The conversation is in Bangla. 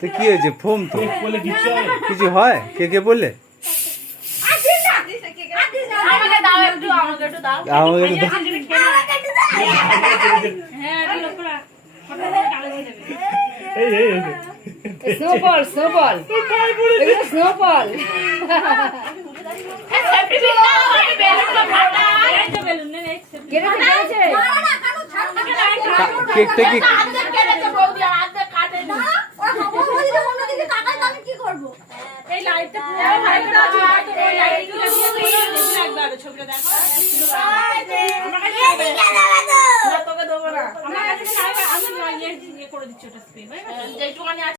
তো কি হয়েছে? ফোম তো কিছু হয়? কে কে বললে? স্নোবল স্নোবল স্নোবল কেকটা কি কি করবো? এই লাইটটা ছবিটা দেখো তোকে দেবো না আমার কাছে আমি করে দিচ্ছি ওটা স্প্রে